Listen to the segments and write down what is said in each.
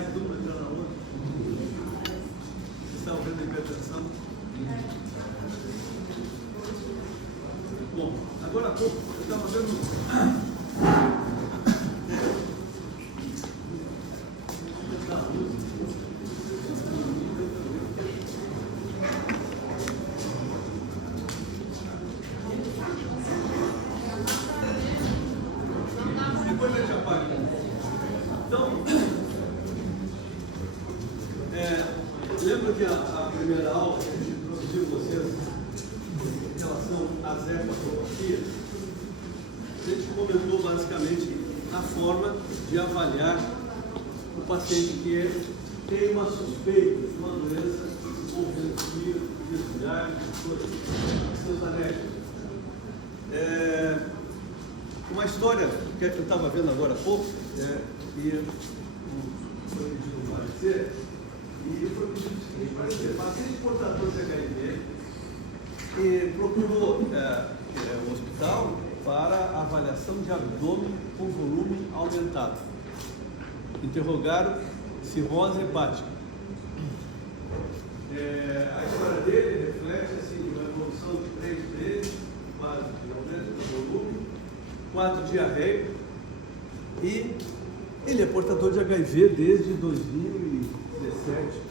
mais dupla entrando na outra. Vocês estavam vendo a hipertensão? Bom, agora há pouco eu estava vendo. Depois a gente apaga. Então, lembra que a primeira aula que a gente introduziu vocês em relação às ecotropias? A gente comentou basicamente a forma de avaliar o paciente que tem uma suspeita de uma doença envolvendo desviar seus anéis. Uma história que eu estava vendo agora há pouco, e foi pedido parecer, e foi pedido o seguinte: parecer, paciente portador de HIV e procurou o hospital para avaliação de abdômen com volume aumentado. Interrogaram cirrose hepática. A história dele reflete assim, uma evolução de 3 vezes, quase de aumento do volume, 4 diarreia, e ele é portador de HIV desde 2017.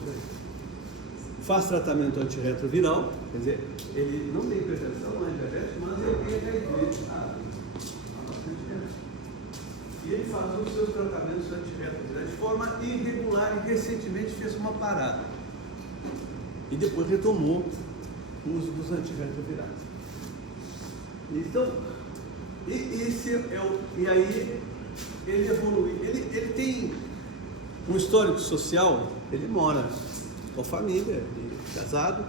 Faz tratamento antirretroviral, quer dizer, ele não tem hipertensão, não é diabetes, mas ele tem HIV há bastante tempo. E ele faz os seus tratamentos antirretrovirais de forma irregular e recentemente fez uma parada. E depois retomou o uso dos antirretrovirais. Então, e aí ele evolui. Ele tem um histórico social, ele mora com a família, casado,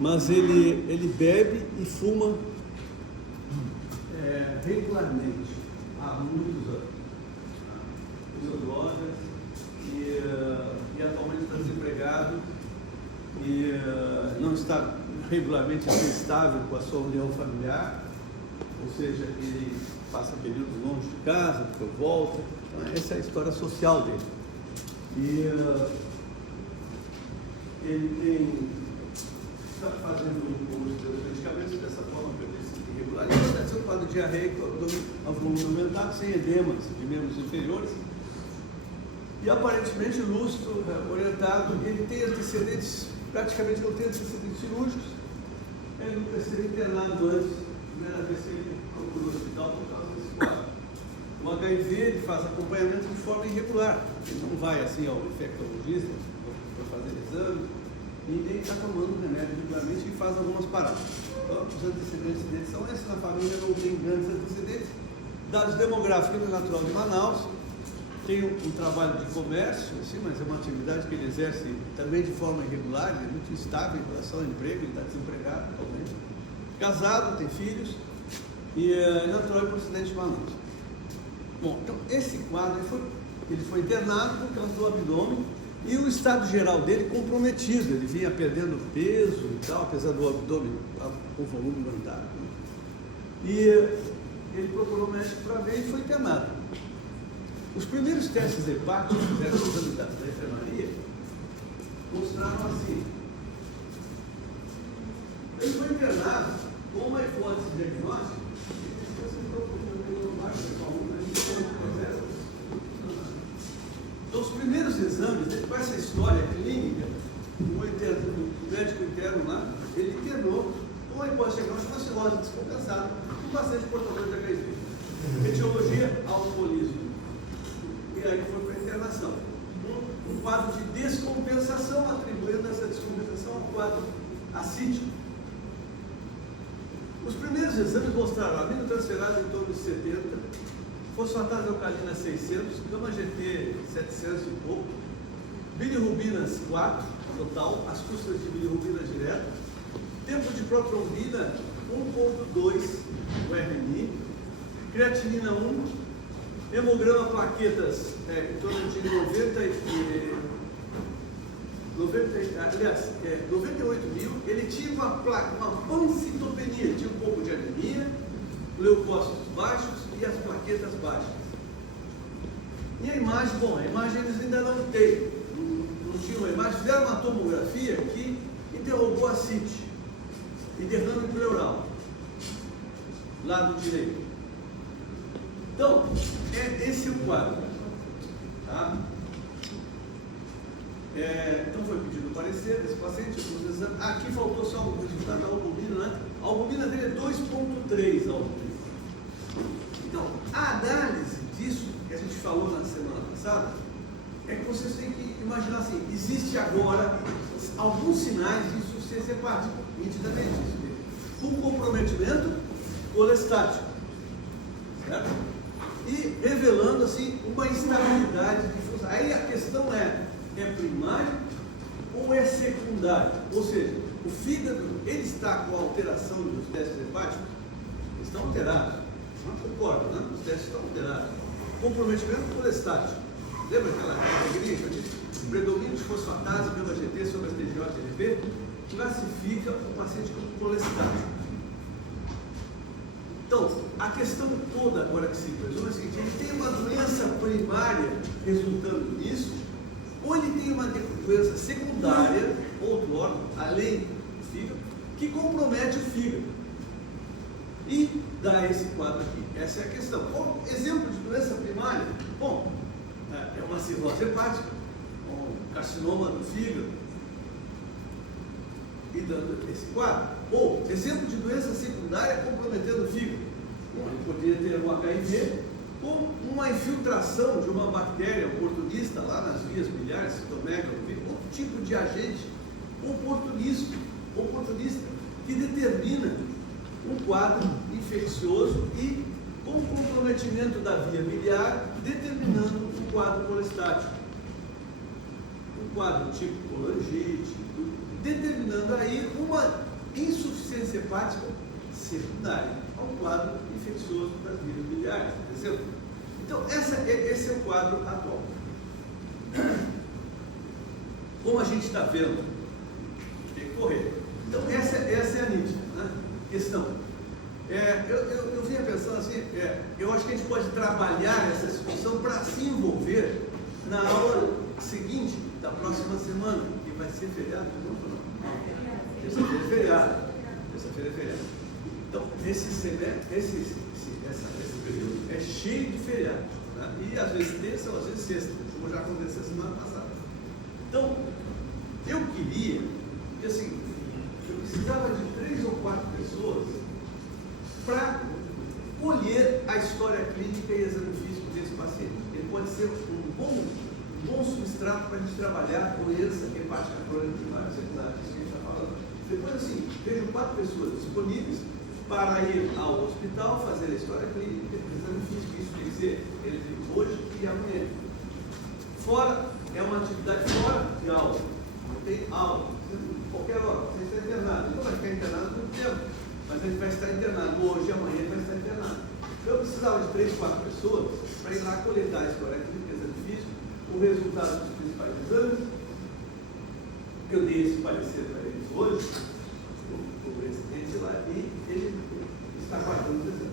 mas ele bebe e fuma regularmente há muitos anos. Usa drogas e atualmente está desempregado e não está regularmente estável com a sua união familiar, ou seja, ele passa períodos longe de casa, depois volta. Então, essa é a história social dele. E ele está fazendo um uso de medicamentos dessa forma irregular. Ele está sendo um quadro de diarreia, volume aumentado, sem edemas de membros inferiores. E aparentemente lúcido, orientado, ele tem antecedentes, praticamente não tem antecedentes cirúrgicos. Ele não precisa ser internado antes, primeira vez que ele procurou o hospital por causa desse quadro. O HIV ele faz acompanhamento de forma irregular, ele não vai assim ao infectologista para fazer exame, e nem está tomando remédio regularmente e faz algumas paradas. Então, os antecedentes dele são esses, na família não tem grandes antecedentes. Dados demográficos, ele é natural de Manaus, tem um trabalho de comércio, assim, mas é uma atividade que ele exerce também de forma irregular, ele é muito instável em relação ao emprego, ele está desempregado atualmente. Casado, tem filhos, e é natural de procedente de Manaus. Bom, então esse quadro ele foi internado por causa do abdômen e o estado geral dele comprometido, ele vinha perdendo peso e tal, apesar do abdômen com volume aumentado. E ele procurou o médico para ver e foi internado. Os primeiros testes hepáticos fizeram os exames da enfermaria mostraram assim. Ele foi internado com uma hipótese diagnóstica. Então, os primeiros exames, com essa história clínica, o médico interno lá, ele internou com a hipótese diagnóstica de cirrose descompensada, um paciente portador de HIV. Etiologia, alcoolismo. E aí foi para a internação. Um quadro de descompensação, atribuindo essa descompensação ao quadro acídico. Os primeiros exames mostraram aminotransferase em torno de 70, fosfatase alcalina 600, gama GT 700 e pouco, bilirrubinas 4, total, as custas de bilirrubina direta, tempo de protrombina 1.2, o RMI, creatinina 1, hemograma plaquetas em torno de 98 mil, ele tinha uma pancitopenia, tinha um pouco de anemia, leucócitos baixos e as plaquetas baixas. E a imagem, a imagem eles ainda não têm, interrogou a CIT e derrame pleural, lado direito. Então, esse é o quadro. Tá? Então foi pedido o parecer desse paciente, aqui faltou só o resultado da albumina, né? A albumina dele é 2,3 albumina. Então, a análise disso, que a gente falou na semana passada, é que vocês têm que imaginar assim, existe agora alguns sinais de insuficiência hepática, nitidamente, um comprometimento colestático, certo? E revelando assim uma instabilidade de função. Aí a questão é primário ou é secundário? Ou seja, o fígado, ele está com alteração dos testes hepáticos? Eles estão alterados. Não concordo, né? Os testes estão alterados. Comprometimento colestático. Lembra aquela regrinha que eu disse? Predomínio de fosfatase pela GT sobre a TGO-TGP classifica o paciente como colestático. Então, a questão toda agora que se presume é a seguinte: ele tem uma doença primária resultando nisso, ou ele tem uma doença secundária, outro órgão, além do fígado, que compromete o fígado. E dá esse quadro aqui. Essa é a questão. Bom, exemplo de doença primária, bom, é uma cirrose hepática, um carcinoma do fígado, e dando esse quadro. Ou exemplo de doença secundária comprometendo o fígado. Bom, ele poderia ter um HIV com uma infiltração de uma bactéria oportunista lá nas vias biliares, citomegalo, outro tipo de agente oportunista que determina um quadro infeccioso e com comprometimento da via biliar, determinando um quadro colestático. Um quadro tipo colangite, determinando aí uma insuficiência hepática secundária a um quadro infeccioso das vias biliares, entendeu? Então, esse é o quadro atual. Como a gente está vendo, tem que correr. Então, essa é a nítida, né? Questão. Eu vinha pensando assim, eu acho que a gente pode trabalhar essa discussão para se envolver na aula seguinte da próxima semana, que vai ser feriado de novo, não? Terça-feira é feriado. Terça-feira é feriado. Então, esse semestre, esse período é cheio de feriados, né? E às vezes terça, ou às vezes sexta, como já aconteceu semana passada. Então, eu queria, porque assim, eu precisava de 3 ou 4 pessoas para colher a história clínica e exame físico desse paciente. Ele pode ser um bom substrato para a gente trabalhar doença hepática crônica primária secundária, isso que a gente está falando. Depois, assim, vejo 4 pessoas disponíveis para ir ao hospital, fazer a história clínica, exame físico. Isso tem que ser entre hoje e amanhã. Fora, é uma atividade fora de aula. Não tem aula. Qualquer hora, você está internado. Não vai ficar internado muito tempo, mas a gente vai estar internado hoje e amanhã vai estar internado. Então, eu precisava de 3, 4 pessoas para ir lá coletar a história clínica, exame físico, o resultado dos principais exames. Eu dei esse parecer para eles hoje, o presidente lá, e ele está guardando os exames.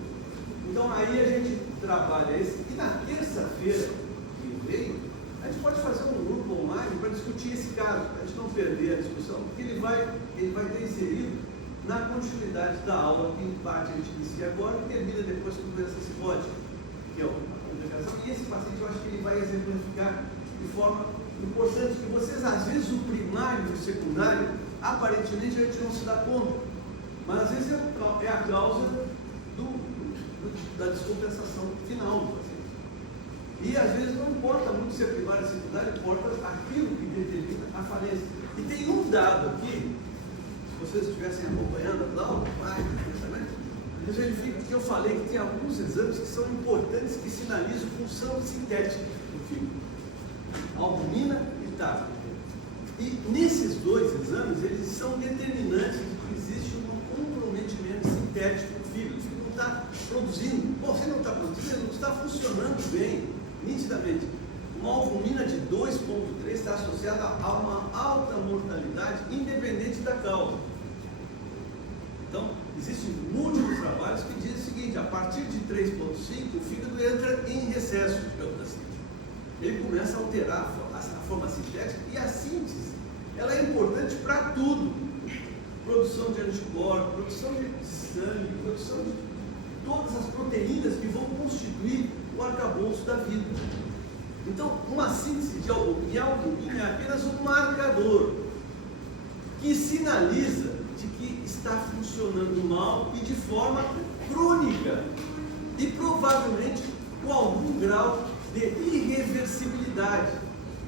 Então, aí a gente trabalha esse, e na terça-feira que vem, a gente pode fazer um grupo online para discutir esse caso, para a gente não perder a discussão, porque ele vai ter inserido na continuidade da aula, que em parte a gente inicia agora e termina depois com doença cipótica, que é a complicação. E esse paciente, eu acho que ele vai exemplificar de forma importante, que vocês, às vezes, o primário e o secundário, aparentemente a gente não se dá conta, mas às vezes é a causa da descompensação final do paciente. E às vezes não importa muito se é primário ou secundário, importa aquilo que determina a falência. E tem um dado aqui, se vocês estivessem acompanhando a aula, mais intensamente, exemplifica que eu falei que tem alguns exames que são importantes, que sinalizam função sintética do fígado. Albumina e TAP. E nesses 2 exames, eles são determinantes de que existe um comprometimento sintético do fígado. O fígado não está produzindo. Bom, se não está produzindo, não está funcionando bem, nitidamente. Uma albumina de 2,3 está associada a uma alta mortalidade, independente da causa. Então, existem múltiplos trabalhos que dizem o seguinte: a partir de 3,5, o fígado entra em recesso, digamos assim. Ele começa a alterar a forma sintética, e a síntese, ela é importante para tudo. produção de anticorpos, produção de sangue, produção de todas as proteínas que vão constituir o arcabouço da vida. Então, uma síntese de albumina, e a albumina é apenas um marcador que sinaliza de que está funcionando mal e de forma crônica e provavelmente com algum grau de irreversibilidade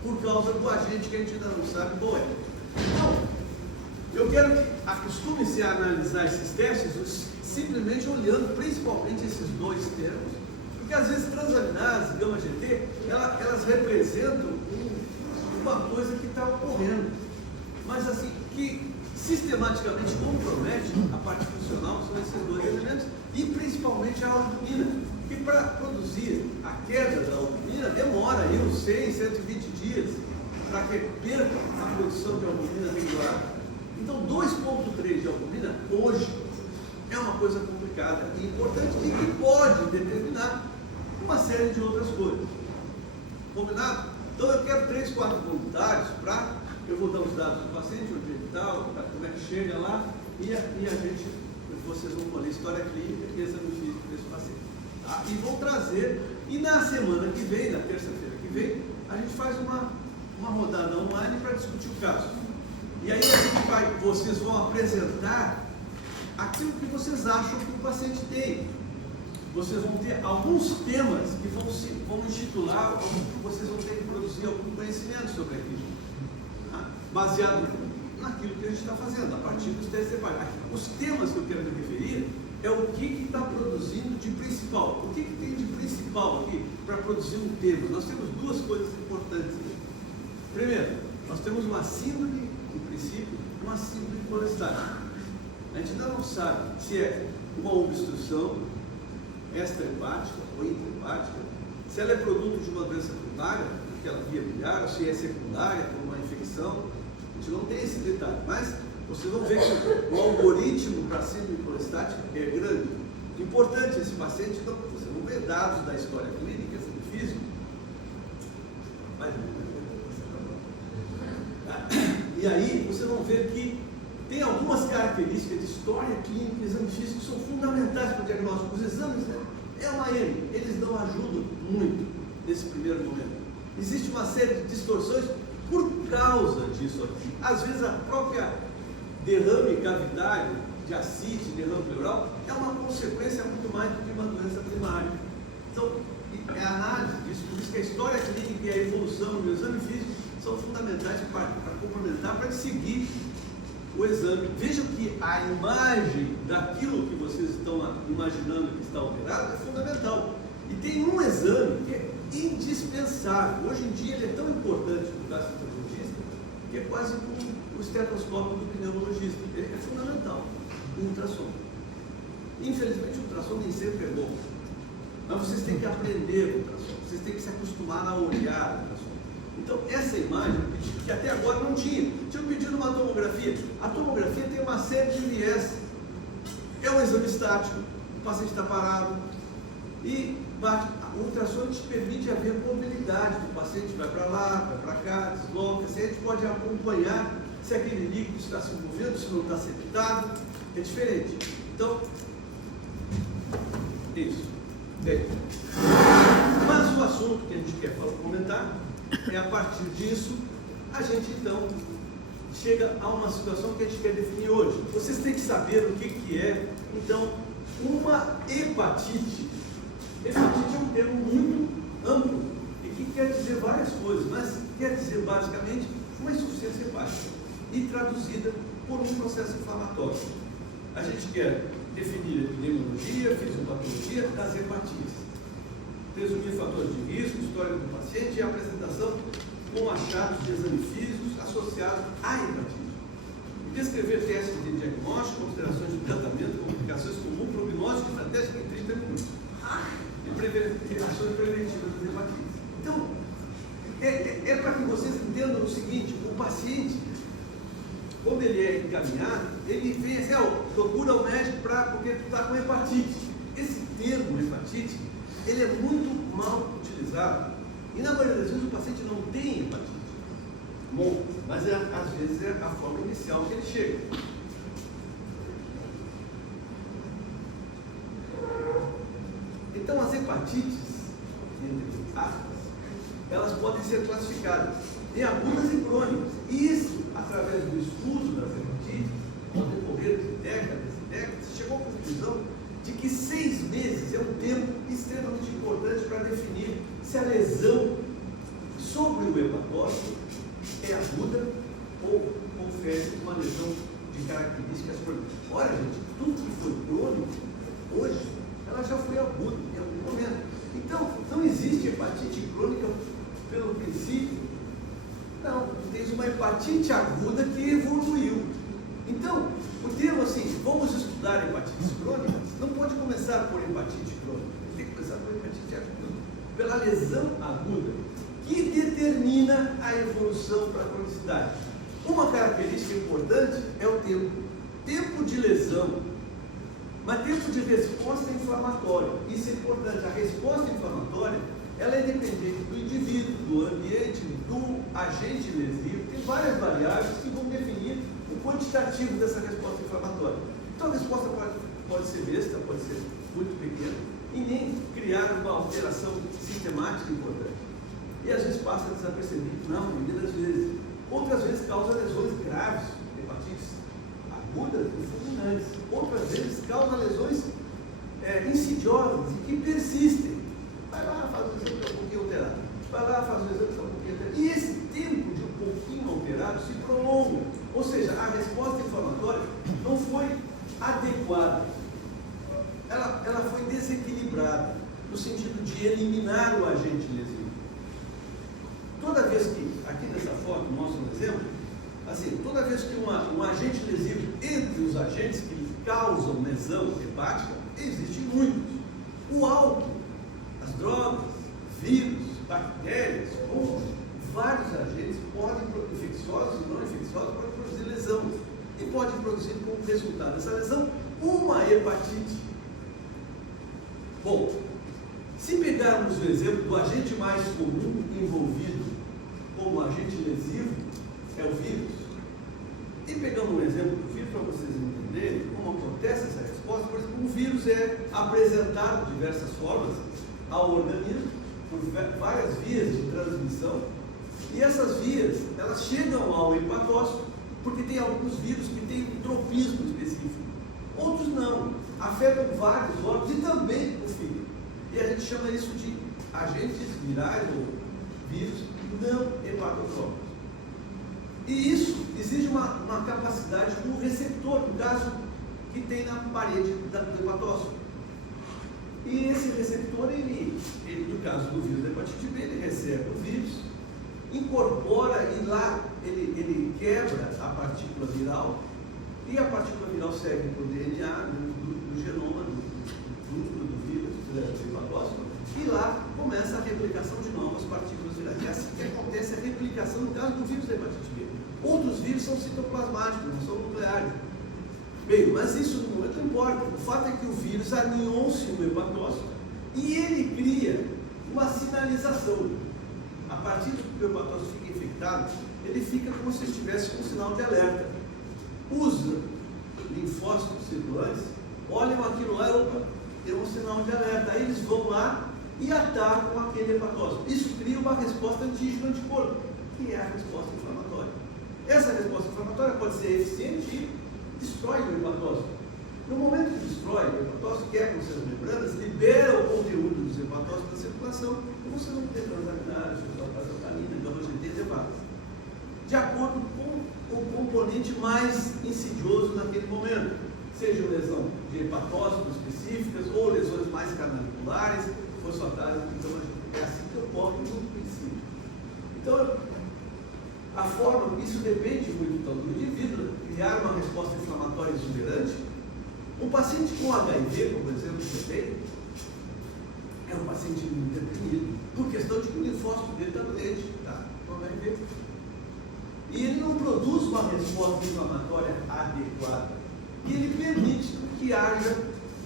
por causa do agente que a gente ainda não sabe qual é. Então, eu quero que acostume-se a analisar esses testes simplesmente olhando principalmente esses dois termos, porque às vezes transaminases, gama-GT, elas representam uma coisa que está ocorrendo, mas assim, que sistematicamente compromete a parte funcional, são esses dois elementos, e principalmente a albumina, que para produzir a queda da albumina demora aí uns 100, 120 dias para que perca a produção de albumina regular. Então 2,3 de albumina hoje é uma coisa complicada e importante e que pode determinar uma série de outras coisas. Combinado? Então eu quero 3, 4 voluntários para, eu vou dar os dados do paciente, onde ele está, como é que chega lá, e a gente, vocês vão colher história clínica e exame físico desse paciente. Tá? E vão trazer, e na semana que vem, na terça-feira que vem, a gente faz uma rodada online para discutir o caso. E aí vocês vão apresentar aquilo que vocês acham que o paciente tem. Vocês vão ter alguns temas que vão institular, vocês vão ter que produzir algum conhecimento sobre aquilo, tá? Baseado naquilo que a gente está fazendo, a partir dos testes de trabalho. Os temas que eu quero me referir é o que está produzindo de principal. O que tem de principal aqui para produzir um tema? Nós temos duas coisas importantes. Primeiro, nós temos uma síndrome, em princípio, uma síndrome colestática. A gente ainda não sabe se é uma obstrução extrahepática ou intrahepática, se ela é produto de uma doença primária, aquela via biliar, ou se é secundária, como uma infecção. A gente não tem esse detalhe, mas vocês vão ver que o algoritmo para a síndrome colestática é grande. Importante esse paciente, então, vocês vão ver dados da história clínica, exame físico. E aí vocês vão ver que tem algumas características de história clínica e exame físico que são fundamentais para o diagnóstico. Os exames é uma M, eles não ajudam muito nesse primeiro momento. Existe uma série de distorções por causa disso aqui. Às vezes a própria derrame cavitário de ascite, derrame pleural, é uma consequência muito mais do que uma doença primária. Então, é a análise disso, por isso que a história clínica e a evolução no exame físico são fundamentais para complementar, para seguir o exame. Vejam que a imagem daquilo que vocês estão imaginando que está alterado é fundamental. E tem um exame que é indispensável. Hoje em dia ele é tão importante para o gastroenterologista que é quase como o estetoscópio do pneumologista. Ele é fundamental, o ultrassom. Infelizmente o ultrassom nem sempre é bom. Mas vocês têm que aprender o ultrassom, vocês têm que se acostumar a olhar o ultrassom. Então, essa imagem, que até agora não tinha pedido uma tomografia. A tomografia tem uma série de viés. É um exame estático, o paciente está parado e o ultrassom te permite haver mobilidade do paciente, vai para lá, vai para cá, desloca. Se a gente pode acompanhar se aquele líquido está se movendo, se não está septado, é diferente. Então, isso. Bem, mas o assunto que a gente quer comentar é a partir disso, a gente então chega a uma situação que a gente quer definir hoje. Vocês têm que saber o que é, então, uma hepatite. Hepatite é um termo muito amplo e que quer dizer várias coisas, mas quer dizer basicamente uma insuficiência hepática e traduzida por um processo inflamatório. A gente quer definir a epidemiologia, fisiopatologia das hepatites, resumir fatores de risco, história do paciente e a apresentação com achados de exame físicos associados à hepatite. Descrever testes de diagnóstico, considerações de tratamento, complicações comuns, prognóstico e estratégia em 30 minutos. E ações preventivas das hepatites. Então, é para que vocês entendam o seguinte: o paciente, quando ele é encaminhado, ele vem assim, procura o médico porque tu está com hepatite. Esse termo hepatite, ele é muito mal utilizado. E na maioria das vezes o paciente não tem hepatite. Bom, mas às vezes é a forma inicial que ele chega. hepatites, entre aspas, elas podem ser classificadas em agudas e crônicas. E isso, através do estudo das hepatites, ao decorrer de décadas e décadas, se chegou à conclusão de que 6 meses é um tempo extremamente importante para definir se a lesão sobre o hepatócito é aguda ou confere uma lesão de características crônicas. Ora, gente, tudo que foi crônico, hoje, ela já foi aguda em algum momento. Então, não existe hepatite crônica pelo princípio. Não, tens uma hepatite aguda que evoluiu. Então, o termo assim, vamos estudar hepatites crônicas, não pode começar por hepatite crônica, tem que começar por hepatite aguda, pela lesão aguda, que determina a evolução para a cronicidade. Uma característica importante é o tempo de lesão, mas tempo de resposta inflamatória. Isso é importante. A resposta inflamatória, ela é dependente do indivíduo, do ambiente, do agente lesivo. Tem várias variáveis que vão definir o quantitativo dessa resposta inflamatória. Então a resposta pode ser besta, pode ser muito pequena, e nem criar uma alteração sistemática importante. E às vezes passa desapercebido, não, muitas vezes. Outras vezes causa lesões graves, hepatites agudas e fulminantes. Outras vezes causa lesões insidiosas e que persistem. Vai lá, faz o exame que é um pouquinho alterado. Vai lá, faz o exame que é um pouquinho alterado. E esse tempo de um pouquinho alterado se prolonga. Ou seja, a resposta inflamatória não foi adequada. Ela foi desequilibrada, no sentido de eliminar o agente lesivo. Toda vez que, aqui nessa foto mostra um exemplo, assim, toda vez que um agente lesivo entre os agentes que causam lesão hepática, existem muitos. O álcool, as drogas, vírus, bactérias, fungos, vários agentes infecciosos e não infecciosos podem produzir lesão e podem produzir como resultado dessa lesão uma hepatite. Bom, se pegarmos o exemplo do agente mais comum envolvido como agente lesivo, é o vírus, e pegando um exemplo do vírus para vocês entenderem como acontece essa resposta, por exemplo, o vírus é apresentado de diversas formas ao organismo, por várias vias de transmissão, e essas vias, elas chegam ao hepatócito, porque tem alguns vírus que têm um tropismo específico, outros não, afetam vários órgãos e também o fígado. E a gente chama isso de agentes virais ou vírus não hepatotrópicos. E isso exige uma capacidade do receptor, no caso, que tem na parede do hepatócito. E esse receptor, ele, no caso do vírus da hepatite B, ele recebe o vírus, incorpora e lá ele quebra a partícula viral, e a partícula viral segue para o DNA do genoma do vírus, do hepatócito, e lá começa a replicação de novas partículas virais. É assim que acontece a replicação no caso do vírus da hepatite B. Outros vírus são citoplasmáticos, não são nucleares. Bem, mas isso não importa. O fato é que o vírus aninhou-se no hepatócito e ele cria uma sinalização. A partir do que o hepatócito fica infectado, ele fica como se estivesse com um sinal de alerta. Os linfócitos circulantes olham aquilo lá e opa, tem um sinal de alerta. Aí eles vão lá e atacam aquele hepatócito. Isso cria uma resposta antígeno-anticorpo, que é a resposta inflamatória. Essa resposta inflamatória pode ser eficiente e destrói o hepatócito. No momento que destrói o hepatócito, quebra com suas membranas, libera o conteúdo dos hepatócitos da circulação e você não tem transaminase, alcanina, gama-GT, hepatos. De acordo com o componente mais insidioso naquele momento, seja lesão de hepatócitos específicas ou lesões mais canaviculares, fosfatárias, então é assim que ocorre no princípio. Então, a forma, isso depende muito então, do indivíduo, criar uma resposta inflamatória exuberante. Um paciente com HIV, por exemplo, que tem, é um paciente muito deprimido, por questão de que o linfócito dele está doente, tá? Com HIV. E ele não produz uma resposta inflamatória adequada. E ele permite que haja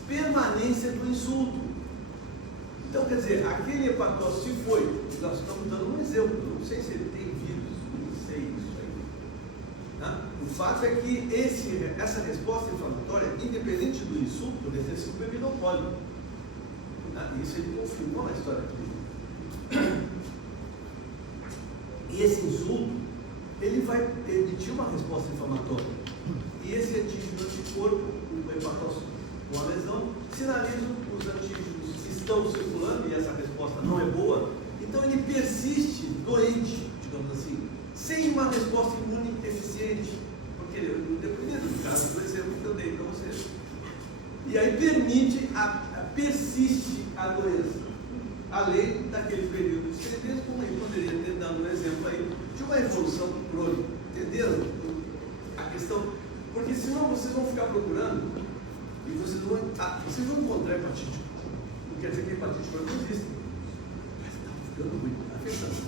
permanência do insulto. Então, quer dizer, aquele hepatócito, se foi, nós estamos dando um exemplo, não sei se ele tem vírus, não sei isso aí. Tá? O fato é que essa resposta inflamatória, independente do insulto, poderia ser bebido alcoólico. Isso ele confirmou na história clínica. E esse insulto, ele tinha uma resposta inflamatória. E esse antígeno anticorpo, o hepatócito com a lesão, sinalizam os antígenos que estão circulando, e essa resposta não é boa, então ele persiste doente, digamos assim, sem uma resposta imune eficiente, porque dependendo do caso, do exemplo que eu dei para vocês. E aí persiste a doença, além daquele período de 6 meses, como eu poderia ter dado um exemplo aí de uma evolução crônica. Entenderam a questão? Porque senão vocês vão ficar procurando e vocês vão encontrar hepatite. Não quer dizer que hepatite crônica não existe, mas está ficando muito afetando.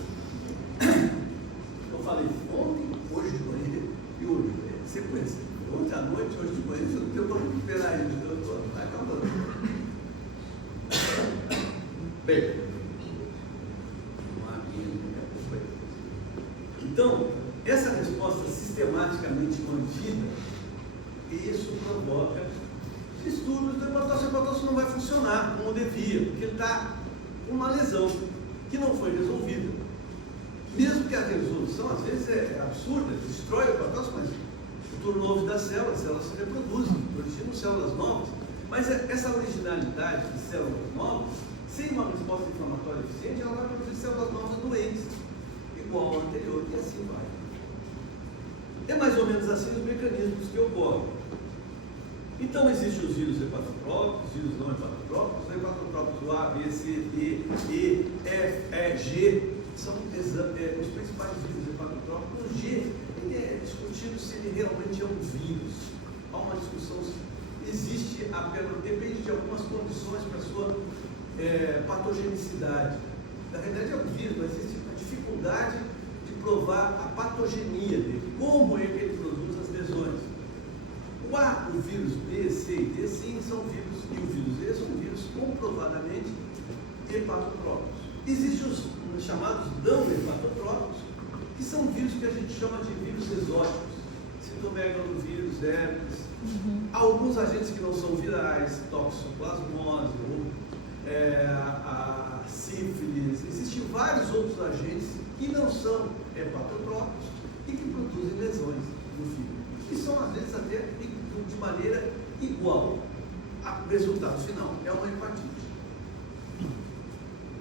Eu falei ontem, hoje de manhã e hoje, sequência. Ontem à noite, hoje de manhã, eu estou muito esperar aí, está acabando. Bem, então, essa resposta sistematicamente mantida, isso provoca distúrbios do hepatócito. O hepatócito não vai funcionar como devia, porque ele está com uma lesão que não foi resolvida. Mesmo que a resolução, às vezes, é absurda, destrói o hepatócito, mas o turnover das células, elas se reproduzem, produzindo células novas. Mas essa originalidade de células novas, sem uma resposta inflamatória eficiente, ela vai produzir células novas doentes, igual ao anterior, e assim vai. É mais ou menos assim os mecanismos que ocorrem. Então, existem os vírus hepatotrópicos, vírus não hepatotrópicos. Os hepatotrópicos A, B, C, D, E, F, E, G são os principais vírus hepatotrópicos. O G, ele é discutido se ele realmente é um vírus. Há uma discussão, existe apenas, depende de algumas condições para a sua patogenicidade. Na realidade é um vírus, mas existe a dificuldade de provar a patogenia dele, como é que ele produz as lesões. O A, o vírus B, C e D, sim, são vírus, e o vírus E são vírus comprovadamente hepatotrópicos. Existem os chamados não hepatotrópicos, que são vírus que a gente chama de vírus exóticos, citomegalovírus, herpes, alguns agentes que não são virais, toxoplasmose, ou a sífilis. Existem vários outros agentes que não são hepatotrópicos e que produzem lesões no fígado. E são, às vezes, até de maneira igual. O resultado final é uma hepatite.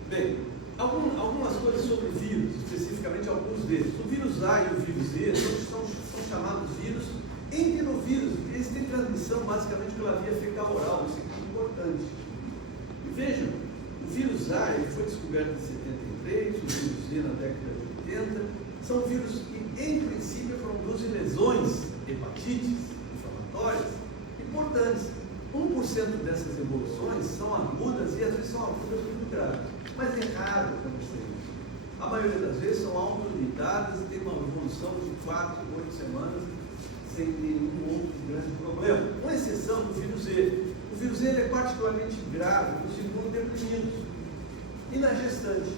Bem, algumas coisas sobre vírus, especificamente alguns deles. O vírus A e o vírus E são chamados vírus enterovírus, porque eles têm transmissão basicamente pela via fecal oral. Isso é importante. E vejam, o vírus A ele foi descoberto em 73, o vírus E na década de 80. São vírus que, em princípio, produzem lesões, hepatites inflamatórias importantes. 1% dessas evoluções são agudas e às vezes são agudas muito graves, mas é raro acontecer isso. A maioria das vezes são auto-limitadas e tem uma evolução de 4 a 8 semanas sem nenhum outro grande problema, com exceção do vírus E. O vírus E ele é particularmente grave nos imunodeprimidos e na gestante.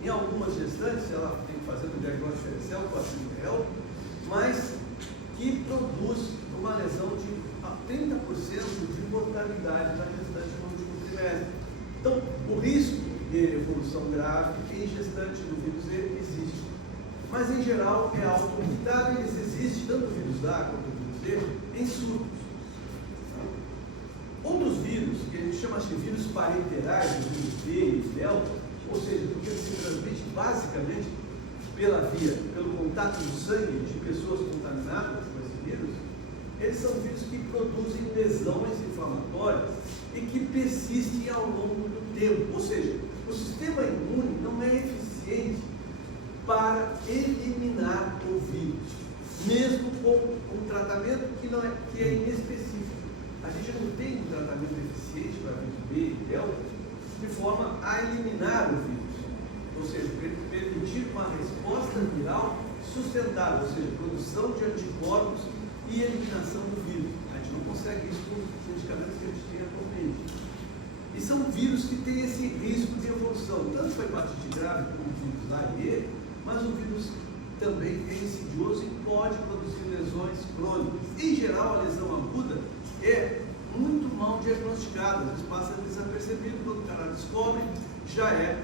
Em algumas gestantes ela tem que fazer um diagnóstico diferencial com a real, mas que produz uma lesão de 30% de mortalidade na gestante no último trimestre. Então, o risco de evolução grave em gestante do vírus E existe. Mas, em geral, é auto-limitado e eles existem, tanto o vírus A quanto o vírus E, em surtos. Outros vírus, que a gente chama de vírus parenterais, o vírus B e delta, ou seja, porque ele se transmite basicamente pelo contato do sangue de pessoas contaminadas com esse vírus, eles são vírus que produzem lesões inflamatórias e que persistem ao longo do tempo. Ou seja, o sistema imune não é eficiente para eliminar o vírus, mesmo com um tratamento que é inespecífico. A gente não tem um tratamento eficiente para vírus B e delta de forma a eliminar o vírus. Ou seja, permitir uma resposta viral sustentável, ou seja, produção de anticorpos e eliminação do vírus. A gente não consegue isso com os medicamentos que a gente tem atualmente. E são vírus que têm esse risco de evolução, tanto para hepatite grave como o vírus A e E, mas o vírus também é insidioso e pode produzir lesões crônicas. Em geral, a lesão aguda é muito mal diagnosticada, às vezes passa desapercebido, quando o cara descobre, já é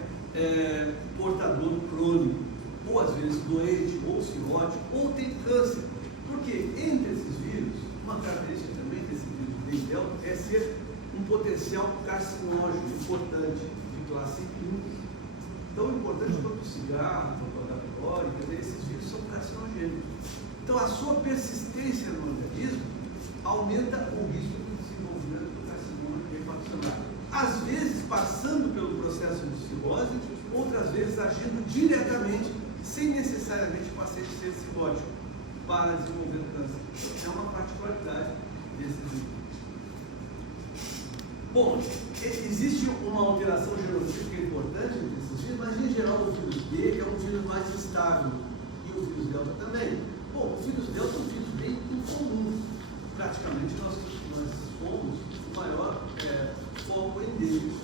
portador crônico, ou às vezes doente, ou cirrótico, ou tem câncer. Porque entre esses vírus, uma característica também desse vírus delta é ser um potencial carcinógeno importante, de classe 1. Tão importante quanto o cigarro, quanto a tabacória, esses vírus são carcinogênicos. Então a sua persistência no organismo aumenta o risco de desenvolvimento do carcinoma hepatocelular. Às vezes passando pelo processo de cirrose, outras vezes agindo diretamente, sem necessariamente o paciente ser cirrótico, para desenvolver o câncer. É uma particularidade desse vírus. Bom, existe uma alteração genotípica importante desses vírus, mas em geral o vírus B é um vírus mais estável e o vírus delta também. Bom, o vírus delta é um vírus bem incomum. Praticamente nós fomos o maior foco endêmico,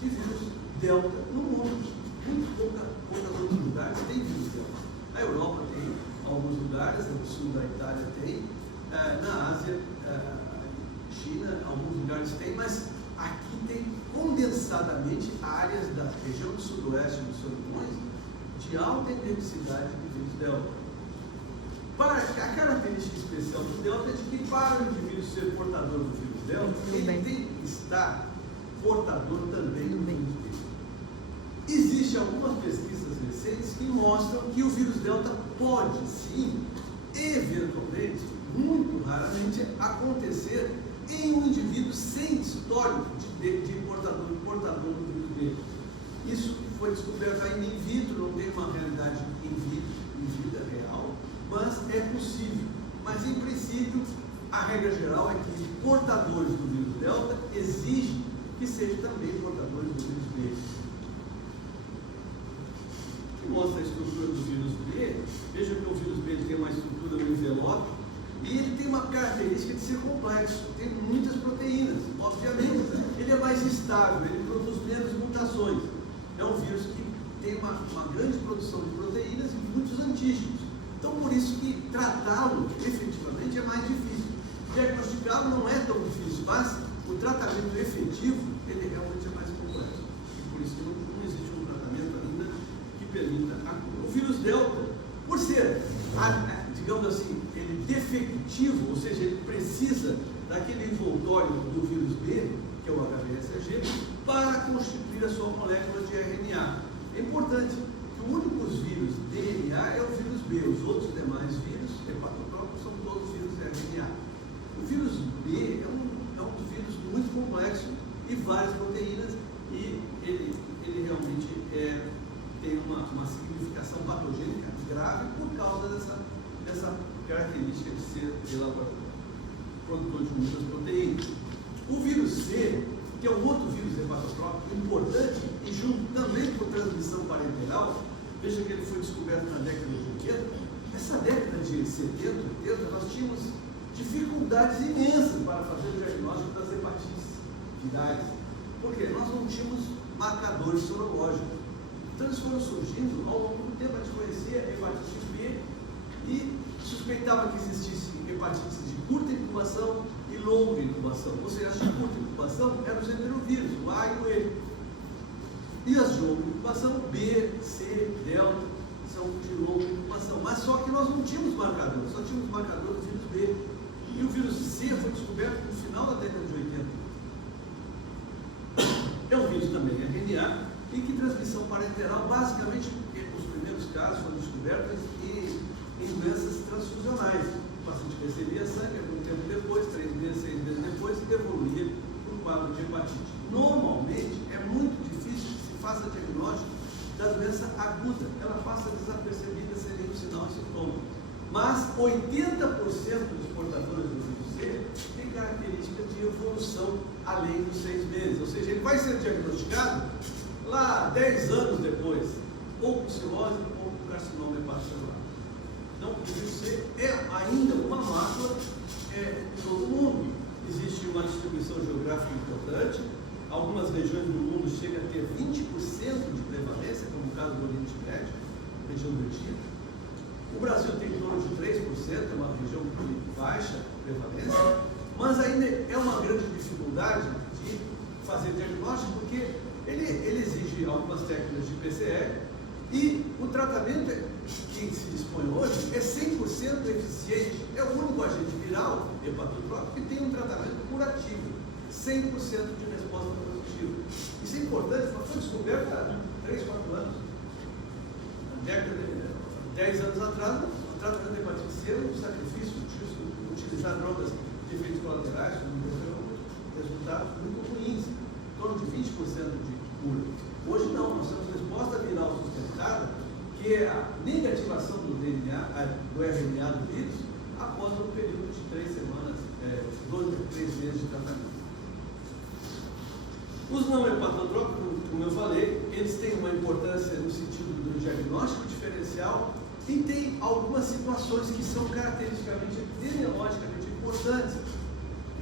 de vírus delta no mundo. Muito poucos outros lugares tem vírus delta. A Europa tem alguns lugares, no sul da Itália tem, na Ásia, China, alguns lugares tem, mas aqui tem condensadamente áreas da região do sudoeste dos Solimões de alta endemicidade de vírus delta. A característica especial do delta é de que para o indivíduo ser portador do vírus delta, ele tem que estar portador também do vírus B. Existem algumas pesquisas recentes que mostram que o vírus delta pode sim, eventualmente, muito raramente, acontecer em um indivíduo sem histórico de portador do vírus B. Isso foi descoberto ainda in vitro, não tem uma realidade in vida real, mas é possível. Mas em princípio, a regra geral é que portadores do vírus delta exigem que sejam também portadores do vírus B. Que mostra a estrutura do vírus B. Veja que o vírus B tem uma estrutura no envelope e ele tem uma característica de ser complexo, tem muitas proteínas. Obviamente, ele é mais estável, ele produz menos mutações. É um vírus que tem uma grande produção de proteínas e muitos antígenos. Então, por isso que tratá-lo efetivamente é mais difícil. Diagnosticá-lo não é tão difícil, mas o tratamento efetivo, ele realmente é mais complexo. E por isso que não existe um tratamento ainda que permita a cura. O vírus delta, por ser, digamos assim, ele defectivo, ou seja, ele precisa daquele envoltório do vírus B, que é o HBsAg, para constituir a sua molécula de RNA. É importante que o único vírus DNA é o vírus B, os outros demais vírus hepatotrópicos são todos vírus RNA. O vírus B é um vírus muito complexo e várias proteínas, e ele realmente tem uma significação patogênica grave por causa dessa característica de ser produtor de muitas proteínas. O vírus C, que é um outro vírus hepatotrópico importante e junto também por transmissão parenteral, veja que ele foi descoberto na década de 80. Essa década de 70, 80, nós tínhamos dificuldades imensas para fazer o diagnóstico das hepatites virais, porque nós não tínhamos marcadores sorológicos. Então eles foram surgindo ao longo do tempo. A gente conhecia hepatite B e suspeitava que existisse hepatites de curta incubação e longa incubação, ou seja, as de curta incubação eram os enterovírus, o A e o E, e as de longa incubação, B, C, delta, são de longa incubação, mas só que nós não tínhamos marcador, só tínhamos marcador do vírus B, e o vírus C foi descoberto no final da década de 80. É um vírus também RNA, e que transmissão parenteral, basicamente, os primeiros casos foram descobertos em doenças transfusionais. O paciente recebia sangue, algum tempo depois, 3 meses, 6 meses depois, evoluía para um quadro de hepatite. Normalmente, é muito difícil que se faça diagnóstico da doença aguda. Ela passa desapercebida sem nenhum sinal e sintoma. Mas 80% dos portadores do vírus C tem característica de evolução além dos 6 meses. Ou seja, ele vai ser diagnosticado lá 10 anos depois, ou com cirrose ou com carcinoma hepatocelular. Então, o vírus C é ainda uma mácula em todo o mundo. Existe uma distribuição geográfica importante. Algumas regiões do mundo chegam a ter 20% de prevalência, como o caso do Oriente Médio, região do Egito. O Brasil tem em torno de 3%, é uma região de baixa prevalência. mas ainda é uma grande dificuldade de fazer diagnóstico, porque ele exige algumas técnicas de PCR e o tratamento que se dispõe hoje é 100% eficiente. É o único agente viral, hepatotrópico, que tem um tratamento curativo, 100% de resposta positiva. Isso é importante, mas foi descoberto há 3, 4 anos. Na década de 10 anos atrás, o tratamento de hepatite C era um sacrifício, utilizar drogas de efeitos colaterais, resultados muito ruins, em torno de 20% de cura. Hoje não, nós temos resposta viral sustentada, que é a negativação do DNA, do RNA do vírus, após um período de 3 semanas, 3 meses de tratamento. Os não hepatotrópicos, como eu falei, eles têm uma importância no sentido do diagnóstico diferencial e tem algumas situações que são caracteristicamente epidemiologicamente importantes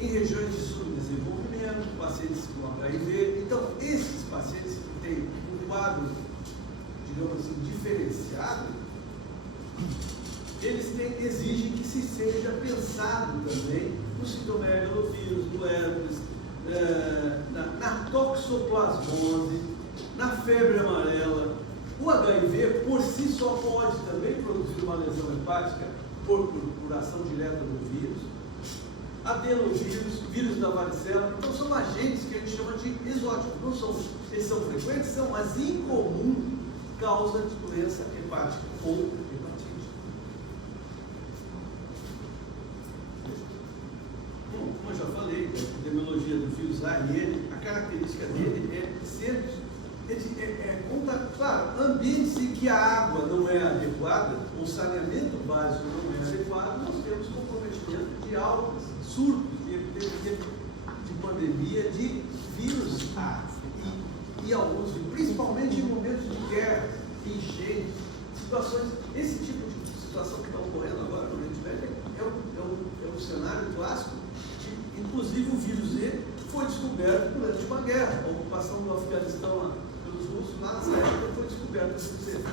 em regiões de subdesenvolvimento, pacientes com HIV. Então, esses pacientes que têm um quadro, digamos assim, diferenciado, eles exigem que se seja pensado também no citomegalovírus, no herpes, na toxoplasmose, na febre amarela. O HIV, por si só, pode também produzir uma lesão hepática por ação direta do vírus, adenovírus, vírus da varicela. Então, são agentes que a gente chama de exóticos. Não são, eles são frequentes, são, mas incomum causa de doença hepática ou hepatite. Bom, como eu já falei, a epidemiologia do vírus A e N, a característica dele é ser, claro, ambientes em que a água não é adequada, o saneamento básico não é adequado, nós temos comprometimento de altas, surtos de epidemia, de pandemia, de vírus A e alguns, principalmente em momentos de guerra, enchentes, situações, esse tipo de situação que está ocorrendo agora no Oriente Médio é um cenário clássico de, inclusive, o vírus E foi descoberto durante uma guerra, a ocupação do Afeganistão lá, pelos russos, lá nessa época foi descoberto esse vírus.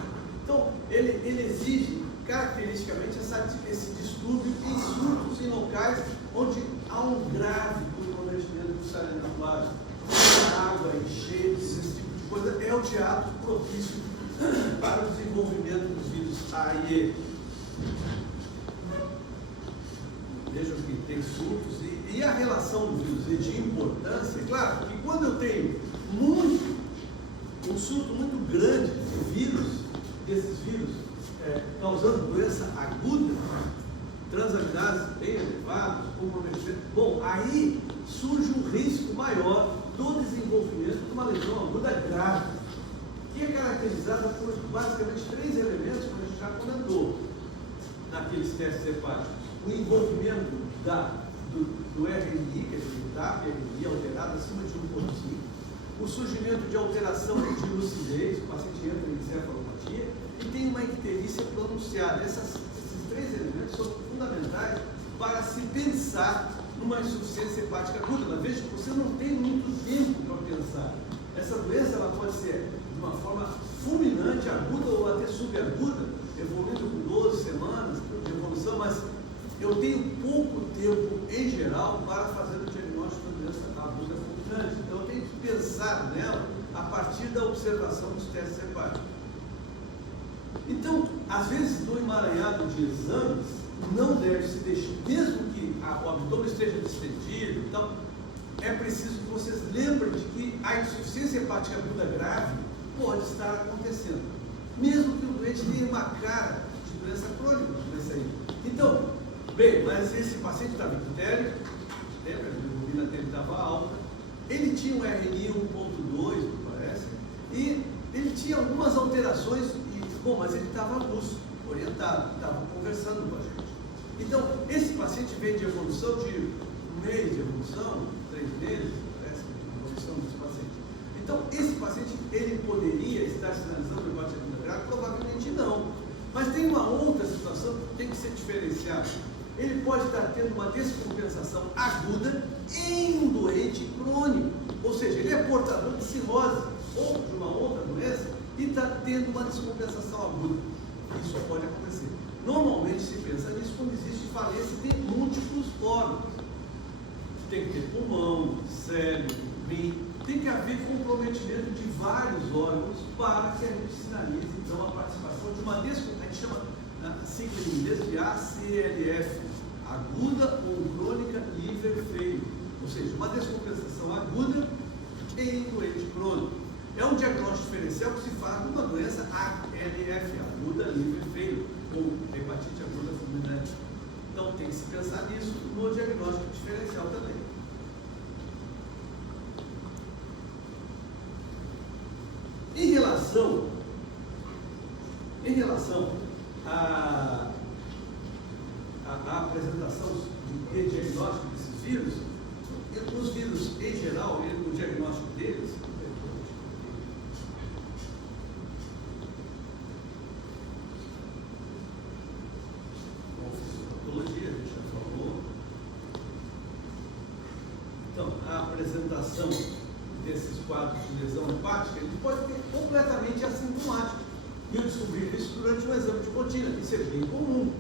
Então, ele exige caracteristicamente esse distúrbio em surtos em locais onde há um grave comprometimento do saneamento básico, água, enchentes, esse tipo de coisa, é o teatro propício para o desenvolvimento dos vírus A e E. Vejam que tem surtos e a relação do vírus E de importância, é claro que quando eu tenho um surto muito grande de vírus, desses vírus causando doença aguda, transaminases bem elevados, comprometimento, bom, aí surge um risco maior do desenvolvimento de uma lesão aguda grave, que é caracterizada por basicamente 3 elementos, como a gente já comentou naqueles testes hepáticos: o envolvimento do RNI, que é o TAP-RNI alterado acima de 1,5, o surgimento de alteração de lucidez, o paciente entra em encefalopatia e tem uma icterícia pronunciada. Esses 3 elementos são fundamentais para se pensar numa insuficiência hepática aguda. Mas veja que você não tem muito tempo para pensar. Essa doença ela pode ser de uma forma fulminante, aguda ou até subaguda, evoluindo com 12 semanas de evolução, mas eu tenho pouco tempo em geral para fazer o diagnóstico da doença aguda fulminante. Então eu tenho que pensar nela a partir da observação dos testes hepáticos. Então, às vezes, no emaranhado de exames, não deve se deixar, mesmo que o abdômen esteja distendido, então, é preciso que vocês lembrem de que a insuficiência hepática aguda grave pode estar acontecendo, mesmo que o doente tenha uma cara de doença crônica, doença aí. Então, bem, mas esse paciente estava ictérico, a hemoglobina dele estava alta, ele tinha um RNI 1,2, me parece, e ele tinha algumas alterações. Bom, mas ele estava lúcido, orientado, estava conversando com a gente. Então, esse paciente veio de evolução de 1 mês de evolução, 3 meses, parece, de evolução desse paciente. Então, esse paciente, ele poderia estar sinalizando hepatite aguda grave? Provavelmente não. Mas tem uma outra situação que tem que ser diferenciada. Ele pode estar tendo uma descompensação aguda em um doente crônico. Ou seja, ele é portador de cirrose ou de uma outra doença e está tendo uma descompensação aguda. Isso pode acontecer. Normalmente se pensa nisso quando existe falência de múltiplos órgãos. tem que ter pulmão, cérebro, rim, tem que haver comprometimento de vários órgãos para que a gente sinalize então a participação de uma a gente chama na sigla em inglês de ACLF, aguda ou crônica liver failure, ou seja, uma descompensação aguda em doente crônico. É um diagnóstico diferencial que se faz de uma doença ALF, aguda liver failure, ou hepatite aguda fulminante. Então tem que se pensar nisso no diagnóstico diferencial também. Em relação à apresentação de diagnóstico desses vírus, os vírus em geral, o diagnóstico deles, patologia, a gente já falou. Então, a apresentação desses quadros de lesão hepática, ele pode ser completamente assintomático. E eu descobri isso durante um exame de rotina, isso é bem comum.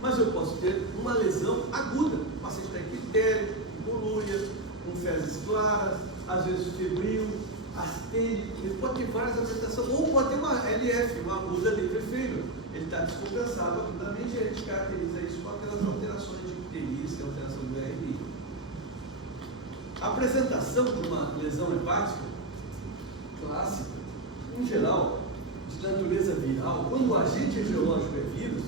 Mas eu posso ter uma lesão aguda, o paciente está ictérico, colúria, com fezes claras, às vezes febril, astênico, ele pode ter várias apresentações, ou pode ter uma LF, uma aguda liver failure. Ele está descompensado agudamente, a gente caracteriza isso com aquelas alterações de icterícia, alteração do RNI. A apresentação de uma lesão hepática clássica, em geral, de natureza viral, quando o agente etiológico é vírus,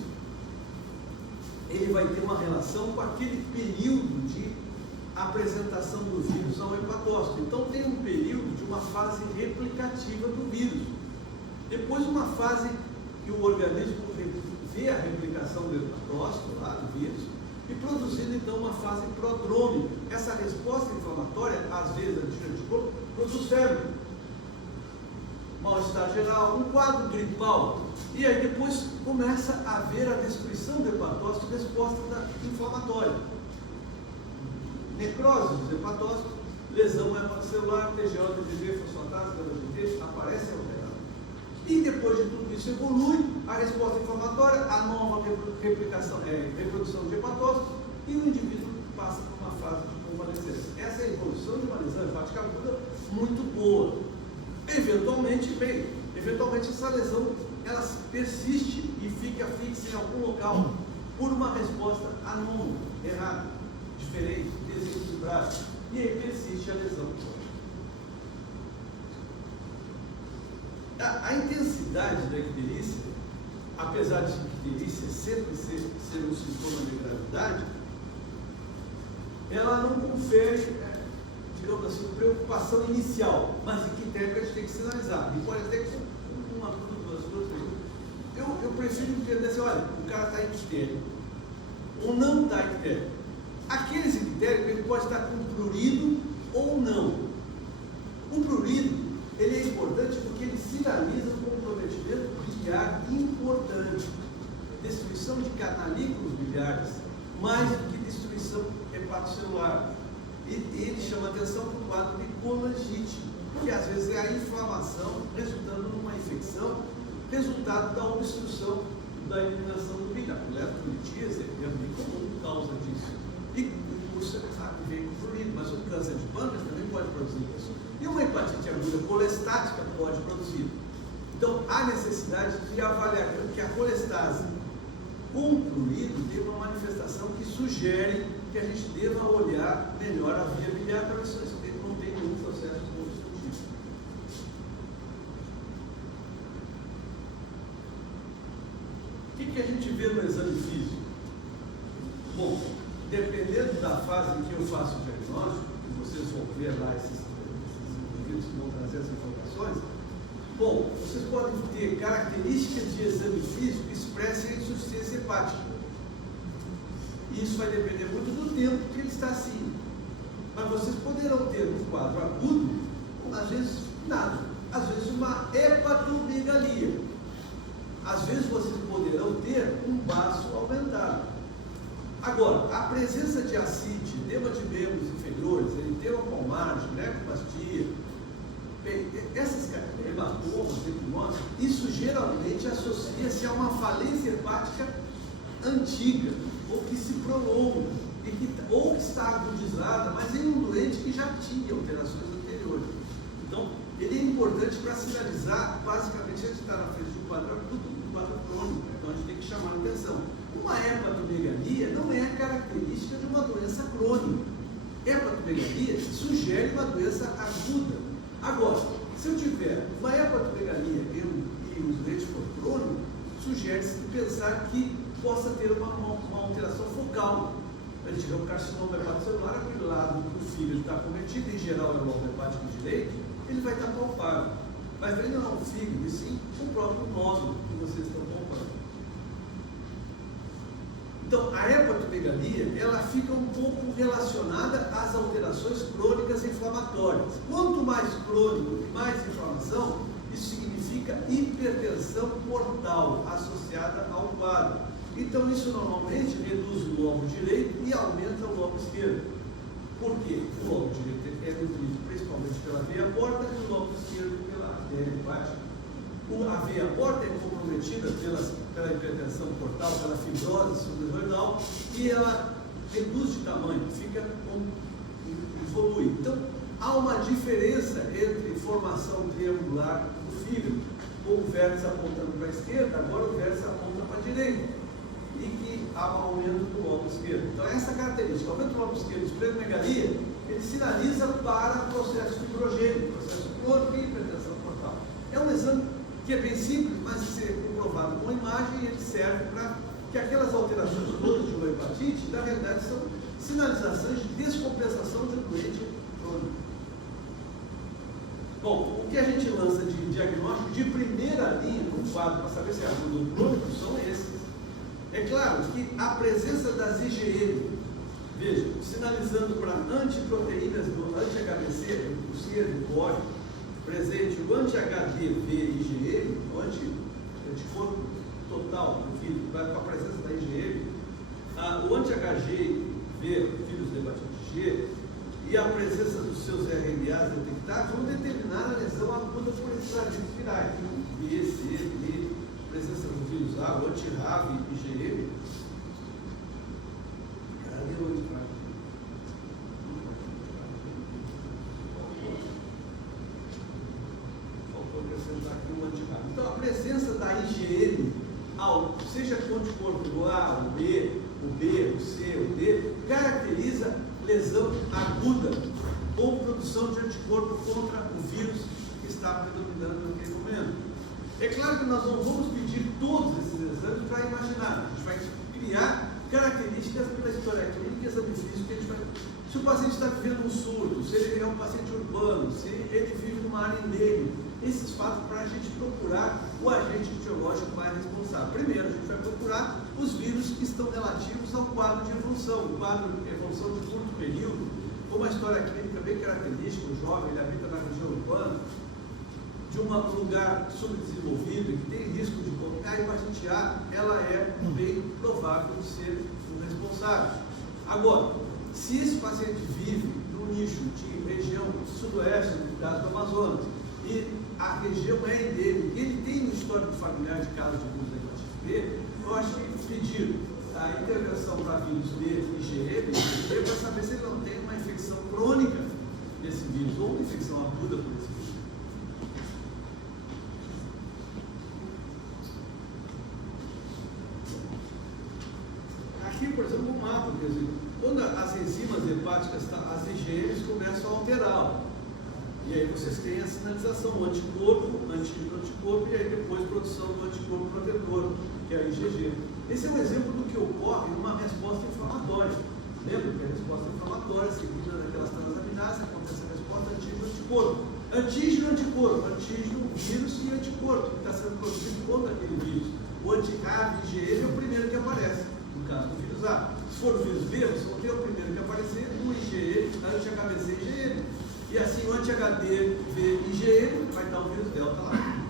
ele vai ter uma relação com aquele período de apresentação do vírus ao hepatócito. Então tem um período de uma fase replicativa do vírus. Depois uma fase que o organismo vê a replicação do hepatócito, lá do vírus, e produzindo então uma fase prodrômica. Essa resposta inflamatória, às vezes anticorpo, produz febre, mal-estar geral, um quadro gripal. E aí depois começa a haver a destruição do hepatócito, resposta inflamatória. Necrose dos hepatócitos, lesão hepatocelular, TGO, TGV, fosfatase, GT, aparece alterado. E depois de tudo isso evolui a resposta inflamatória, a nova reprodução de hepatócitos, e o indivíduo passa por uma fase de convalescência. Essa é a evolução de uma lesão hepática aguda muito boa. Eventualmente essa lesão ela persiste e fica fixa em algum local por uma resposta anômala, errada, diferente, desequilibrada, e aí persiste a lesão. A intensidade da icterícia, apesar de icterícia sempre ser um sintoma de gravidade, ela não confere, digamos assim, preocupação inicial, mas ictérico a gente tem que sinalizar. E pode até ser uma, duas, três. Eu prefiro entender assim, olha, o cara está ictérico ou não está ictérico. Aqueles ictéricos, ele pode estar com prurido ou não. O prurido, ele é importante porque ele sinaliza um comprometimento biliar importante. Destruição de canalículos biliares, mais do que destruição hepatocelular. E ele chama atenção para o quadro de colangite, que às vezes é a inflamação resultando numa infecção, resultado da obstrução da eliminação do biliar. O leptolitíase é bem comum causa disso. E você sabe, vem com prurido, mas o câncer de pâncreas também pode produzir isso. E uma hepatite aguda colestática pode produzir. Então, há necessidade de avaliar que a colestase com prurido tem uma manifestação que sugere que a gente deva olhar melhor a via biliar para ver se não tem nenhum processo obstrutivo. O que a gente vê no exame físico? Bom, dependendo da fase em que eu faço o diagnóstico, que vocês vão ver lá esses indivíduos que vão trazer as informações, bom, vocês podem ter características de exame físico que expressem a insuficiência hepática. E isso vai depender muito do tempo que ele está assim. Mas vocês poderão ter um quadro agudo, ou às vezes nada, às vezes uma hepatomegalia. Às vezes vocês poderão ter um baço aumentado. Agora, a presença de ascite, edema de membros inferiores, eritema palmar, ginecomastia, essas hematomas, epinomas, isso geralmente associa-se a uma falência hepática antiga, ou que se prolonga. e que ou está agudizada, mas em um doente que já tinha alterações anteriores. Então, ele é importante para sinalizar, basicamente, a gente está na frente de um quadro agudo, um quadro crônico, então a gente tem que chamar a atenção. Uma hepatomegalia não é a característica de uma doença crônica. Hepatomegalia sugere uma doença aguda. Agora, se eu tiver uma hepatomegalia e o doente for crônico, sugere-se pensar que possa ter uma alteração focal. A gente tiver um carcinoma hepatocelular, aquele lado do fígado está cometido, em geral é o lobo hepático direito, ele vai estar palpável. Mas ele não é o fígado, e sim o próprio nódulo que vocês estão palpando. Então, a hepatomegalia, ela fica um pouco relacionada às alterações crônicas inflamatórias. Quanto mais crônico e mais inflamação, isso significa hipertensão portal associada ao quadro. Então, isso normalmente reduz o lobo direito e aumenta o lobo esquerdo. Por quê? O lobo direito é nutrido principalmente pela veia porta e o lobo esquerdo pela artéria hepática. A veia porta é comprometida pela hipertensão portal, pela fibrose subrenal, e ela reduz de tamanho, evolui. Então, há uma diferença entre formação triangular do fígado, com o vértice apontando para a esquerda, agora o vértice aponta para a direita, e que há um aumento do lobo esquerdo. Então, essa característica, o aumento do lobo esquerdo, esplenomegalia, ele sinaliza para processo fibrogênico, processo crônico e hipertensão portal. É um exame que é bem simples, mas se ser comprovado com imagem, ele serve para que aquelas alterações todas de uma hepatite, na realidade, são sinalizações de descompensação de um doente crônico. Bom, o que a gente lança de diagnóstico de primeira linha no quadro para saber se é agudo ou crônico são esses. É claro que a presença das IgM, veja, sinalizando para antiproteínas do anti-HBC, o CIR, presente o anti-HDV IgM, o anticorpo total do vírus, vai com a presença da IgM, o anti-HGV, vírus da hepatite G, e a presença dos seus RNAs detectados vão determinar a lesão aguda por esses agentes virais, B, C, D, presença do vírus A, o anti-RAV IgM. Cadê o anti-RAV? Acrescentar aqui um anticorpo. Então, a presença da IgM, seja com o anticorpo do A, o B, o C, o D, caracteriza lesão aguda ou produção de anticorpo contra o vírus que está predominando naquele momento. É claro que nós não vamos pedir todos esses exames para imaginar. A gente vai criar características pela história clínica e exame físico que a gente vai. Se o paciente está vivendo um surto, se ele é um paciente urbano, se ele vive numa área endêmica, esses fatos para a gente procurar o agente etiológico mais responsável. Primeiro, a gente vai procurar os vírus que estão relativos ao quadro de evolução, o quadro de evolução de curto período, com uma história clínica bem característica, o jovem, ele habita na região urbana, de um lugar subdesenvolvido e que tem risco de colocar a hepatite A, ela é bem provável de ser um responsável. Agora, se esse paciente vive num nicho de região sudoeste, no caso do Amazonas, e a região é endêmica, ele tem um histórico familiar de casos de vírus da hepatite B, eu acho que pedir a intervenção para vírus B e IgM para saber se ele não tem uma infecção crônica desse vírus ou uma infecção aguda por esse vírus. Aqui, por exemplo, um mapa, quer dizer, quando as enzimas hepáticas, as IgMs começam a alterar. E aí vocês têm a sinalização, o anticorpo, anticorpo, e aí depois produção do anticorpo protetor, que é a IgG. Esse é um exemplo do que ocorre numa resposta inflamatória. Lembra que a resposta inflamatória, seguida daquelas transaminases, acontece a resposta antígeno-anticorpo. Antígeno-anticorpo, antígeno, vírus e anticorpo, que está sendo produzido contra aquele vírus. O anti-RAV IgM é o primeiro que aparece, no caso do vírus A. Se for o vírus B, você vai ter o primeiro que aparecer, o IgE, anti-HBC IgM. E assim o anti-HDV IgM vai estar o vírus delta lá.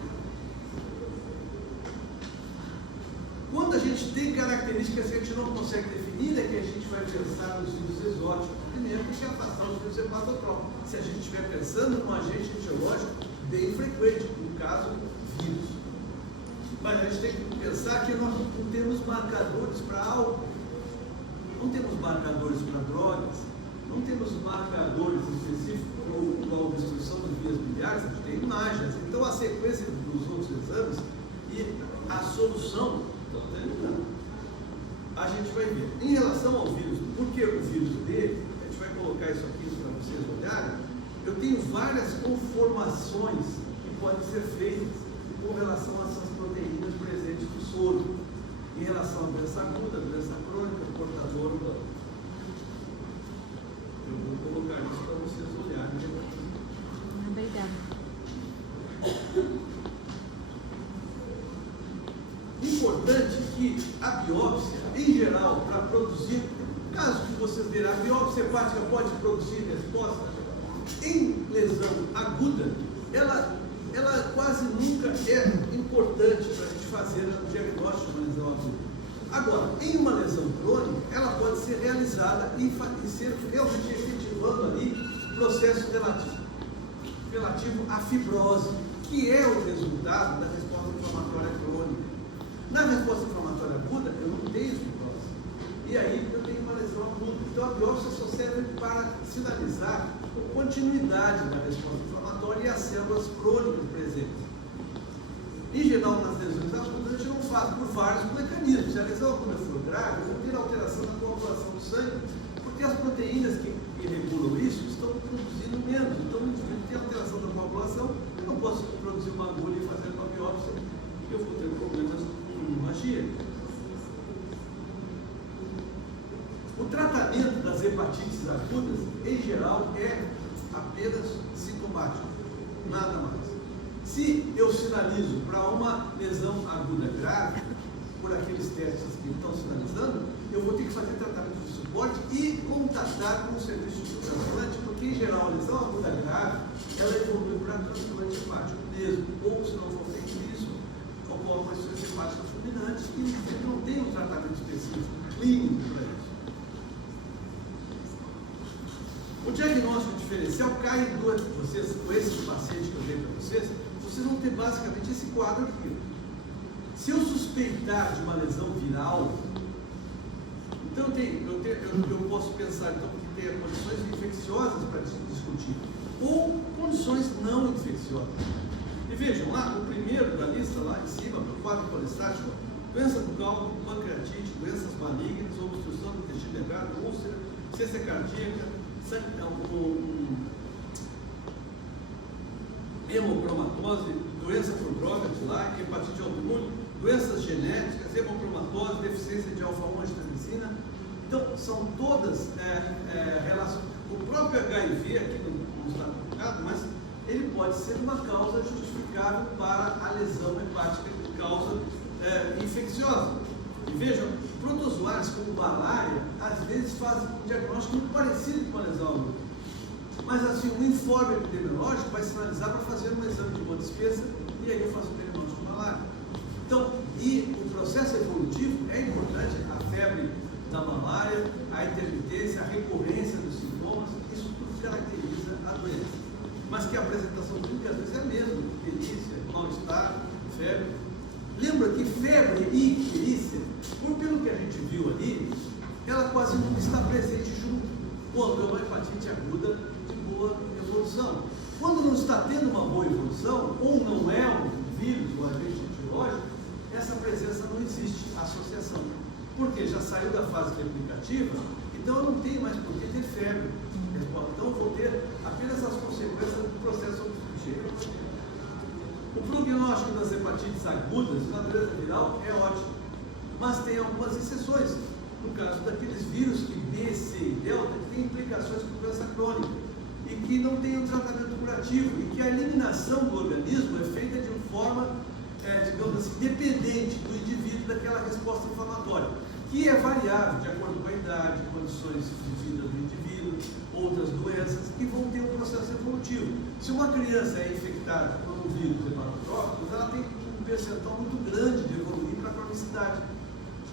Quando a gente tem características que a gente não consegue definir, é que a gente vai pensar nos vírus exóticos. Primeiro, tem que afastar os vírus hepatotrópicos. Se a gente estiver pensando num agente etiológico bem frequente, no caso, vírus. Mas a gente tem que pensar que nós não temos marcadores para algo. não temos marcadores para drogas, não temos marcadores específicos para a obstrução de vias biliares, a gente tem imagens. Então a sequência dos outros exames e a solução, então, a gente vai ver. Em relação ao vírus, porque o vírus B, a gente vai colocar isso aqui para vocês olharem, eu tenho várias conformações que podem ser feitas com relação a essas proteínas presentes no soro, em relação à doença aguda, doença crônica, portador ou não. Eu vou colocar isso para vocês olharem. Obrigada. Importante que a biópsia, em geral, para produzir, caso que vocês verem, a biópsia hepática pode produzir resposta em lesão aguda, ela quase nunca é importante para a gente fazer o diagnóstico de uma lesão aguda. Agora, em uma lesão crônica, ela pode ser realizada e ser realmente efetivando ali processo relativo à fibrose, que é o resultado da resposta inflamatória crônica. Na resposta inflamatória aguda, eu não tenho fibrose. E aí eu tenho uma lesão aguda. Então a biópsia só serve para sinalizar a continuidade da resposta inflamatória e as células crônicas presentes. Em geral, nas lesões agudas, a gente não faz por vários mecanismos. Se a lesão aguda for grave, eu vou ter alteração na coagulação do sangue, porque as proteínas que regulam isso estão produzindo menos. Então, o indivíduo tem alteração da coagulação, eu não posso produzir uma agulha e fazer uma biópsia, porque eu vou ter problemas com magia. O tratamento das hepatites agudas, em geral, é apenas sintomático, nada mais. Se eu sinalizo para uma lesão aguda grave, por aqueles testes que estão sinalizando, eu vou ter que fazer tratamento de suporte e contatar com o serviço de transplante, porque em geral a lesão aguda grave, ela evolui para transplante hepático mesmo, ou se não for feito isso, ocorre uma insuficiência hepática fulminante e não tem um tratamento específico clínico para isso. O diagnóstico diferencial cai em duas, vocês, com esse paciente que eu dei para vocês vão ter basicamente esse quadro aqui. Se eu suspeitar de uma lesão viral, então eu posso pensar então, que tem condições infecciosas para discutir, ou condições não infecciosas. E vejam lá, o primeiro da lista, lá em cima, para o quadro colestático, doença do cálculo, pancreatite, doenças malignas, obstrução do intestino delgado, úlcera, ciência cardíaca, hemocromatose, doença por droga de lá, hepatite autoimune, doenças genéticas, hemocromatose, deficiência de alfa-1 angiotensina. Então, são todas relacionadas. O próprio HIV, aqui não está colocado, mas ele pode ser uma causa justificável para a lesão hepática de causa infecciosa. E vejam, protozoários como malária, às vezes fazem um diagnóstico muito parecido com a lesão aguda. Mas assim, um informe epidemiológico vai sinalizar para fazer um exame de boa dispensa e aí eu faço o diagnóstico de malária. Então, e o processo evolutivo é importante, a febre da malária, a intermitência, a recorrência dos sintomas, isso tudo caracteriza a doença. Mas que a apresentação clínica às vezes é a mesma, icterícia, mal-estar, febre. Lembra que febre e icterícia, pelo que a gente viu ali, ela quase nunca está presente junto, quando é uma hepatite aguda de boa evolução. Quando não está tendo uma boa evolução, ou não é um vírus ou agente etiológico, essa presença não existe, a associação. Porque já saiu da fase replicativa, então eu não tenho mais por que ter febre. Então eu vou ter apenas as consequências do processo obstrutivo. O prognóstico das hepatites agudas na doença viral é ótimo, mas tem algumas exceções. No caso daqueles vírus que B, C e delta, que têm implicações com doença crônica e que não tem um tratamento curativo e que a eliminação do organismo é feita de uma forma, digamos assim, dependente do indivíduo daquela resposta inflamatória, que é variável de acordo com a idade, condições de vida do indivíduo, outras doenças que vão ter um processo evolutivo. Se uma criança é infectada por um vírus hepatotrópico, ela tem um percentual muito grande de evoluir para a cronicidade.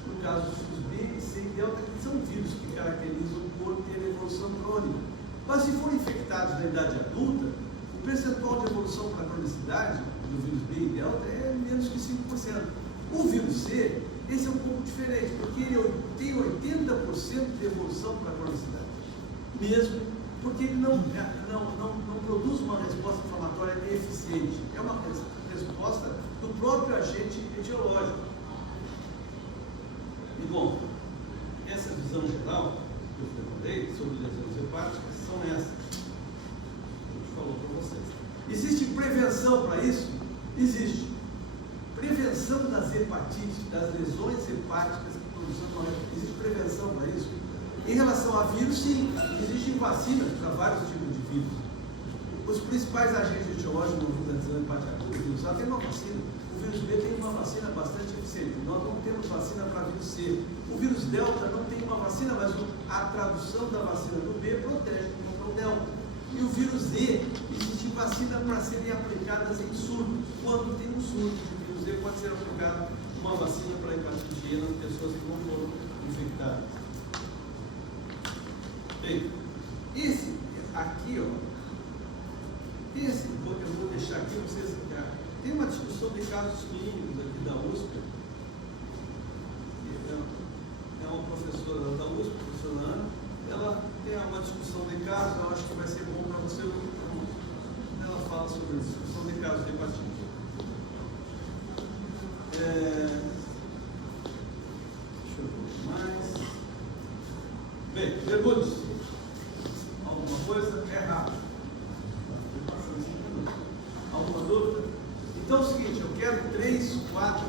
No caso dos B, C e delta, que são vírus que caracterizam por ter evolução crônica. Mas se forem infectados na idade adulta, o percentual de evolução para a cronicidade do vírus B e delta é menos que 5%. O vírus C, esse é um pouco diferente, porque ele tem 80% de evolução para a cronicidade, mesmo porque ele não produz uma resposta inflamatória eficiente, é uma resposta do próprio agente etiológico. E bom, essa visão geral que eu falei sobre lesões hepáticas são essas que a gente falou para vocês. Existe prevenção para isso? Existe. Prevenção das hepatites, das lesões hepáticas que produzem uma hepatite. Existe prevenção para isso? Em relação a vírus, sim. Existem vacinas para vários tipos de vírus. Os principais agentes etiológicos da lesão hepática aguda, o vírus A tem uma vacina. O vírus B tem uma vacina bastante eficiente. Nós não temos vacina para vírus C. O vírus Delta não tem uma vacina, mas a tradução da vacina do B protege contra o Delta. E o vírus E, existe vacina para serem aplicadas em surtos. Quando tem um surto de vírus E, pode ser aplicada uma vacina para hepatite E nas pessoas que não foram infectadas. Bem, esse aqui, ó, eu vou deixar aqui vocês. Tem uma discussão de casos clínicos aqui da USP. É uma professora da USP, professora Ana. Ela tem uma discussão de casos, eu acho que vai ser bom para você. Ela fala sobre a discussão de casos de hepatite. Deixa eu ver mais. Bem, perguntas. Alguma coisa? É rápido. Alguma dúvida? Então é o seguinte, eu quero 3, 4